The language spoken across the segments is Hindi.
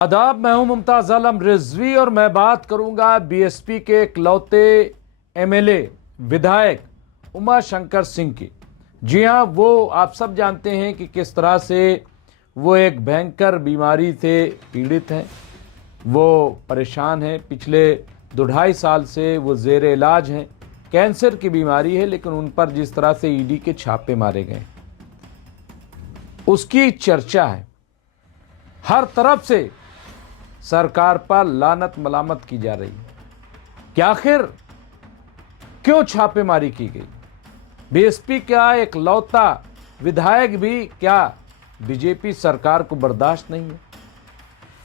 आदाब, मैं हूं मुमताज आलम रिजवी और मैं बात करूंगा बीएसपी के इकलौते एमएलए विधायक उमा शंकर सिंह की। जी हां, वो आप सब जानते हैं कि किस तरह से वो एक भयंकर बीमारी से पीड़ित हैं। वो परेशान हैं, पिछले 2-2.5 साल से वो जेर इलाज हैं। कैंसर की बीमारी है, लेकिन उन पर जिस तरह से ईडी के छापे मारे गए उसकी चर्चा है। हर तरफ से सरकार पर लानत मलामत की जा रही है कि आखिर क्यों छापेमारी की गई। बीएसपी का एक लौता विधायक भी क्या बीजेपी सरकार को बर्दाश्त नहीं है?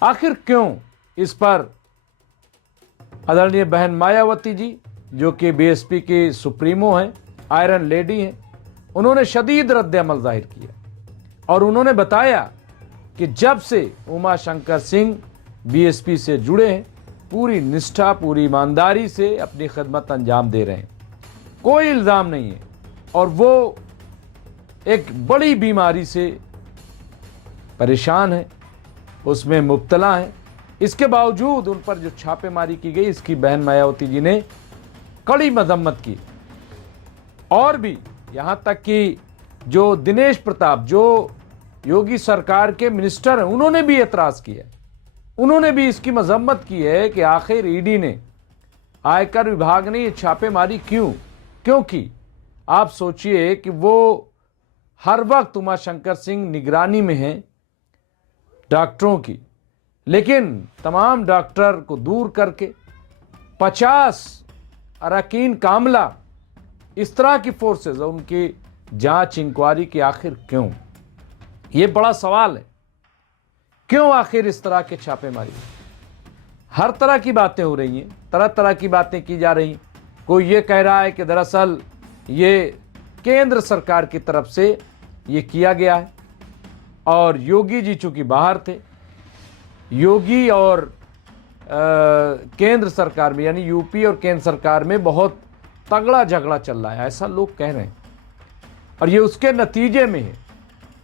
आखिर क्यों? इस पर आदरणीय बहन मायावती जी, जो कि बीएसपी की सुप्रीमो हैं, आयरन लेडी हैं, उन्होंने शदीद रद्द-ए-अमल जाहिर किया और उन्होंने बताया कि जब से उमा शंकर सिंह बीएसपी से जुड़े हैं, पूरी निष्ठा, पूरी ईमानदारी से अपनी खिदमत अंजाम दे रहे हैं, कोई इल्ज़ाम नहीं है। और वो एक बड़ी बीमारी से परेशान है, उसमें मुब्तला हैं। इसके बावजूद उन पर जो छापेमारी की गई, इसकी बहन मायावती जी ने कड़ी मजम्मत की। और भी यहाँ तक कि जो दिनेश प्रताप, जो योगी सरकार के मिनिस्टर हैं, उन्होंने भी एतराज़ किया। उन्होंने भी इसकी मजम्मत की है कि आखिर ईडी ने, आयकर विभाग ने ये छापेमारी क्यों? क्योंकि आप सोचिए कि वो हर वक्त उमा शंकर सिंह निगरानी में हैं डॉक्टरों की, लेकिन तमाम डॉक्टर को दूर करके 50 अरकान कामला, इस तरह की फोर्सेस, उनकी जांच इंक्वायरी की आखिर क्यों? ये बड़ा सवाल है। क्यों आखिर इस तरह के छापेमारी? हर तरह की बातें हो रही हैं, तरह तरह की बातें की जा रही हैं। कोई ये कह रहा है कि दरअसल ये केंद्र सरकार की तरफ से ये किया गया है और योगी जी चूंकि बाहर थे, योगी और केंद्र सरकार में, यानी यूपी और केंद्र सरकार में बहुत तगड़ा झगड़ा चल रहा है, ऐसा लोग कह रहे हैं। और ये उसके नतीजे में है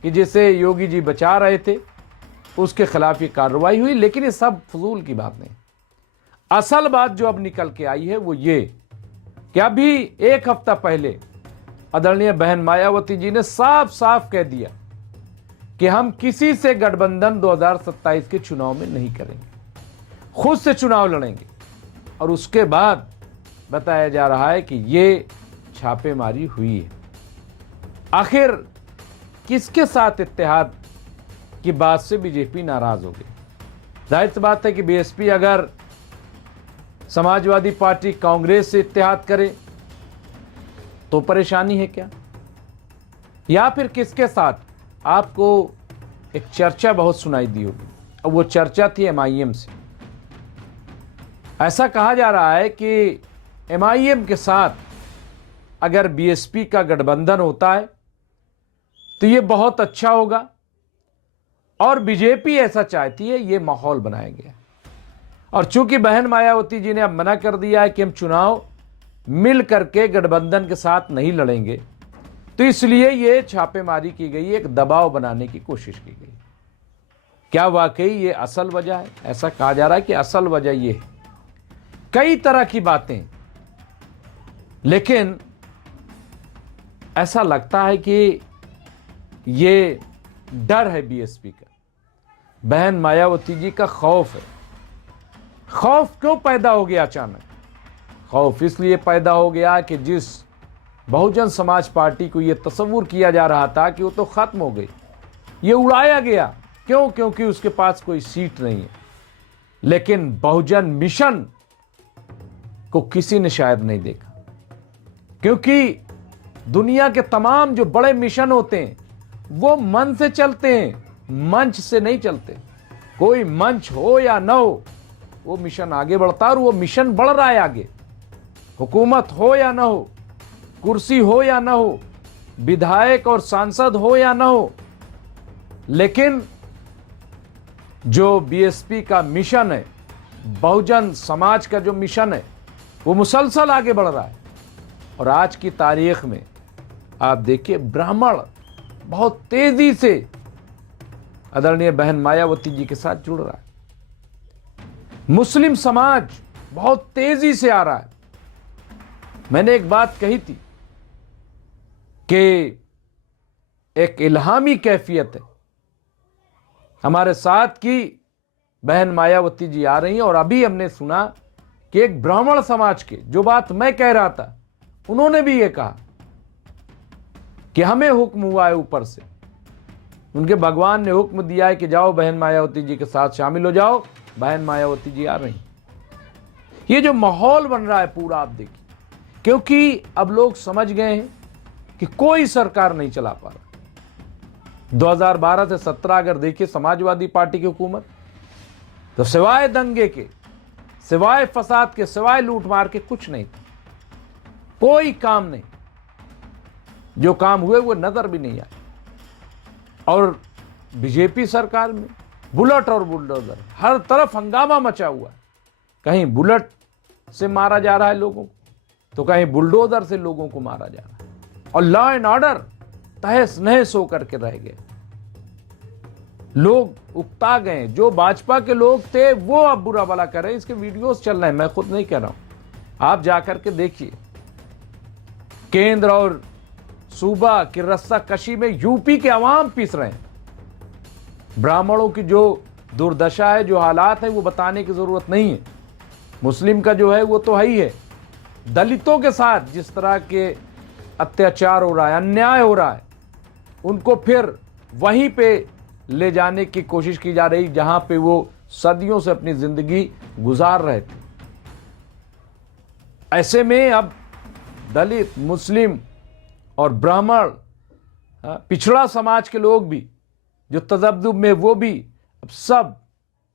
कि जिसे योगी जी बचा रहे थे उसके खिलाफ ये कार्रवाई हुई। लेकिन ये सब फजूल की बात नहीं। असल बात जो अब निकल के आई है वो ये कि अभी 1 हफ्ता पहले आदरणीय बहन मायावती जी ने साफ साफ कह दिया कि हम किसी से गठबंधन 2027 के चुनाव में नहीं करेंगे, खुद से चुनाव लड़ेंगे। और उसके बाद बताया जा रहा है कि ये छापेमारी हुई है। आखिर किसके साथ इत्तेहाद की बात से बीजेपी नाराज हो गई? जाहिर सी बात है कि बीएसपी अगर समाजवादी पार्टी कांग्रेस से इत्तेहाद करे तो परेशानी है क्या? या फिर किसके साथ? आपको एक चर्चा बहुत सुनाई दी होगी और वो चर्चा थी एमआईएम से। ऐसा कहा जा रहा है कि एमआईएम के साथ अगर बीएसपी का गठबंधन होता है तो ये बहुत अच्छा होगा और बीजेपी ऐसा चाहती है, ये माहौल बनाया गया। और चूंकि बहन मायावती जी ने अब मना कर दिया है कि हम चुनाव मिल करके गठबंधन के साथ नहीं लड़ेंगे, तो इसलिए ये छापेमारी की गई, एक दबाव बनाने की कोशिश की गई। क्या वाकई ये असल वजह है? ऐसा कहा जा रहा है कि असल वजह ये है। कई तरह की बातें, लेकिन ऐसा लगता है कि ये डर है बीएसपी का, बहन मायावती जी का खौफ है। खौफ क्यों पैदा हो गया अचानक? खौफ इसलिए पैदा हो गया कि जिस बहुजन समाज पार्टी को यह तस्वुर किया जा रहा था कि वो तो खत्म हो गई, ये उड़ाया गया। क्यों? क्योंकि उसके पास कोई सीट नहीं है। लेकिन बहुजन मिशन को किसी ने शायद नहीं देखा, क्योंकि दुनिया के तमाम जो बड़े मिशन होते हैं वो मन से चलते हैं, मंच से नहीं चलते। कोई मंच हो या ना हो, वो मिशन आगे बढ़ता है और वो मिशन बढ़ रहा है आगे। हुकूमत हो या ना हो, कुर्सी हो या ना हो, विधायक और सांसद हो या ना हो, लेकिन जो बीएसपी का मिशन है, बहुजन समाज का जो मिशन है, वो मुसलसल आगे बढ़ रहा है। और आज की तारीख में आप देखिए, ब्राह्मण बहुत तेजी से आदरणीय बहन मायावती जी के साथ जुड़ रहा है। मुस्लिम समाज बहुत तेजी से आ रहा है। मैंने एक बात कही थी कि एक इल्हामी कैफियत है। हमारे साथ की बहन मायावती जी आ रही हैं और अभी हमने सुना कि एक ब्राह्मण समाज के, जो बात मैं कह रहा था, उन्होंने भी ये कहा कि हमें हुक्म हुआ है ऊपर से, उनके भगवान ने हुक्म दिया है कि जाओ बहन मायावती जी के साथ शामिल हो जाओ, बहन मायावती जी आ रही। ये जो माहौल बन रहा है पूरा, आप देखिए, क्योंकि अब लोग समझ गए हैं कि कोई सरकार नहीं चला पा रहा। 2012 से 17 अगर देखिए समाजवादी पार्टी की हुकूमत, तो सिवाय दंगे के, सिवाय फसाद के, सिवाय लूटमार के कुछ नहीं था। कोई काम नहीं, जो काम हुए वो नजर भी नहीं आए। और बीजेपी सरकार में बुलेट और बुलडोजर, हर तरफ हंगामा मचा हुआ है। कहीं बुलेट से मारा जा रहा है लोगों को, तो कहीं बुलडोजर से लोगों को मारा जा रहा है। और लॉ एंड ऑर्डर तहस नहस होकर के रह गए। लोग उकता गए। जो भाजपा के लोग थे वो अब बुरा भला कर रहे हैं। इसके वीडियोस चल रहे हैं, मैं खुद नहीं कह रहा हूं, आप जाकर के देखिए। केंद्र और सूबा की रस्सा कशी में यूपी के अवाम पीस रहे हैं। ब्राह्मणों की जो दुर्दशा है, जो हालात है, वो बताने की जरूरत नहीं है। मुस्लिम का जो है वो तो है ही है। दलितों के साथ जिस तरह के अत्याचार हो रहा है, अन्याय हो रहा है, उनको फिर वहीं पे ले जाने की कोशिश की जा रही जहां पे वो सदियों से अपनी जिंदगी गुजार रहे थे। ऐसे में अब दलित, मुस्लिम और ब्राह्मण, पिछड़ा समाज के लोग भी जो तजब्दुब में, वो भी अब सब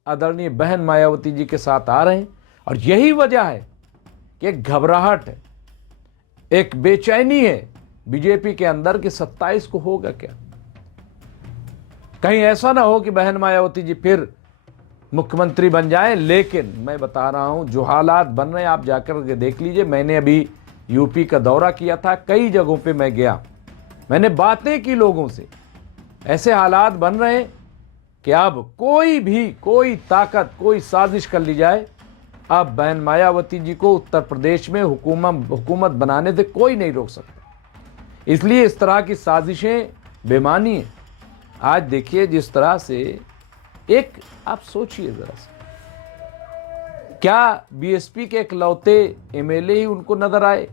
आदरणीय बहन मायावती जी के साथ आ रहे हैं। और यही वजह है कि एक घबराहट है, एक बेचैनी है बीजेपी के अंदर कि 27 को होगा क्या। कहीं ऐसा ना हो कि बहन मायावती जी फिर मुख्यमंत्री बन जाएं। लेकिन मैं बता रहा हूं, जो हालात बन रहे हैं आप जाकर के देख लीजिए। मैंने अभी यूपी का दौरा किया था, कई जगहों पे मैं गया, मैंने बातें की लोगों से। ऐसे हालात बन रहे हैं कि अब कोई ताकत, कोई साजिश कर ली जाए, अब बहन मायावती जी को उत्तर प्रदेश में हुकूमत बनाने से कोई नहीं रोक सकता। इसलिए इस तरह की साजिशें बेमानी है। आज देखिए जिस तरह से एक, आप सोचिए जरा से, क्या बीएसपी के इकलौते एमएलए ही उनको नजर आए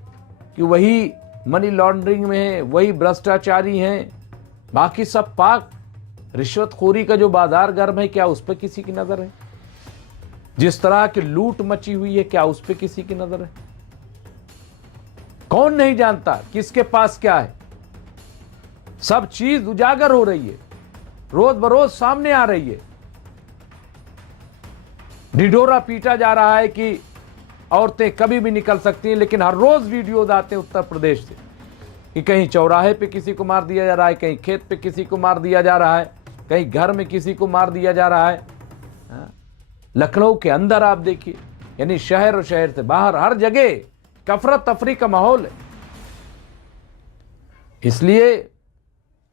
कि वही मनी लॉन्ड्रिंग में है, वही भ्रष्टाचारी हैं, बाकी सब पाक रिश्वतखोरी का जो बाजार गर्म है, क्या उस पर किसी की नजर है? जिस तरह की लूट मची हुई है, क्या उस पर किसी की नजर है? कौन नहीं जानता किसके पास क्या है? सब चीज उजागर हो रही है, रोज बरोज सामने आ रही है। ढिढोरा पीटा जा रहा है कि औरतें कभी भी निकल सकती हैं, लेकिन हर रोज वीडियोज आते हैं उत्तर प्रदेश से कि कहीं चौराहे पे किसी को मार दिया जा रहा है, कहीं खेत पे किसी को मार दिया जा रहा है, कहीं घर में किसी को मार दिया जा रहा है। लखनऊ के अंदर आप देखिए, यानी शहर और शहर से बाहर हर जगह कफरत तफरी का माहौल है। इसलिए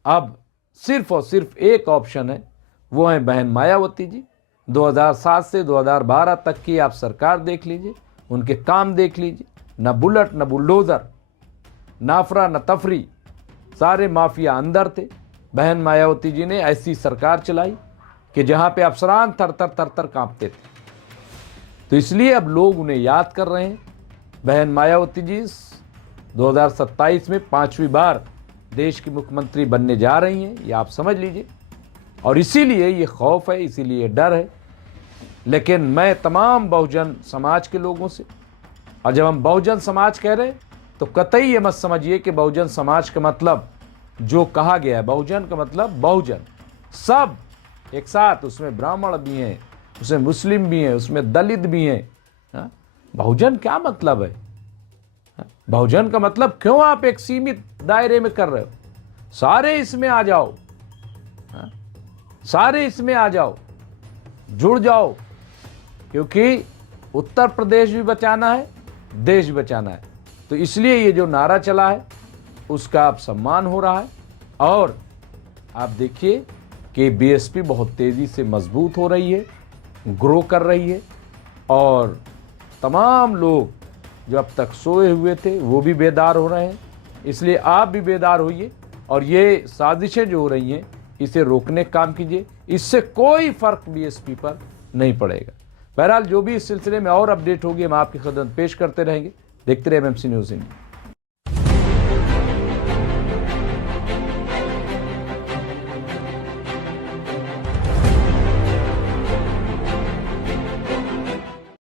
अब सिर्फ और सिर्फ एक ऑप्शन है, वो है बहन मायावती जी। 2007 से 2012 तक की आप सरकार देख लीजिए, उनके काम देख लीजिए, न बुलेट न बुलडोजर, नाफरा न तफरी, सारे माफिया अंदर थे। बहन मायावती जी ने ऐसी सरकार चलाई कि जहां पे अफसरान थर थर कांपते थे। तो इसलिए अब लोग उन्हें याद कर रहे हैं। बहन मायावती जी 2027 में 5वीं बार देश की मुख्यमंत्री बनने जा रही हैं, ये आप समझ लीजिए। और इसीलिए ये खौफ है, इसीलिए डर है। लेकिन मैं तमाम बहुजन समाज के लोगों से, और जब हम बहुजन समाज कह रहे हैं तो कतई ये मत समझिए कि बहुजन समाज का मतलब जो कहा गया है, बहुजन का मतलब बहुजन सब एक साथ, उसमें ब्राह्मण भी हैं, उसमें मुस्लिम भी हैं, उसमें दलित भी हैं। बहुजन क्या मतलब है? बहुजन का मतलब क्यों आप एक सीमित दायरे में कर रहे हो? सारे इसमें आ जाओ, सारे इसमें आ जाओ, जुड़ जाओ, क्योंकि उत्तर प्रदेश भी बचाना है, देश बचाना है। तो इसलिए ये जो नारा चला है उसका अब सम्मान हो रहा है। और आप देखिए कि बीएसपी बहुत तेजी से मजबूत हो रही है, ग्रो कर रही है। और तमाम लोग जो अब तक सोए हुए थे वो भी बेदार हो रहे हैं। इसलिए आप भी बेदार होइए और ये साजिशें जो हो रही हैं इसे रोकने का काम कीजिए। इससे कोई फर्क बीएसपी पर नहीं पड़ेगा। बहरहाल जो भी इस सिलसिले में और अपडेट होगी हम आपकी खिदमत पेश करते रहेंगे। देखते रहे एमएमसी न्यूज़ इंडिया।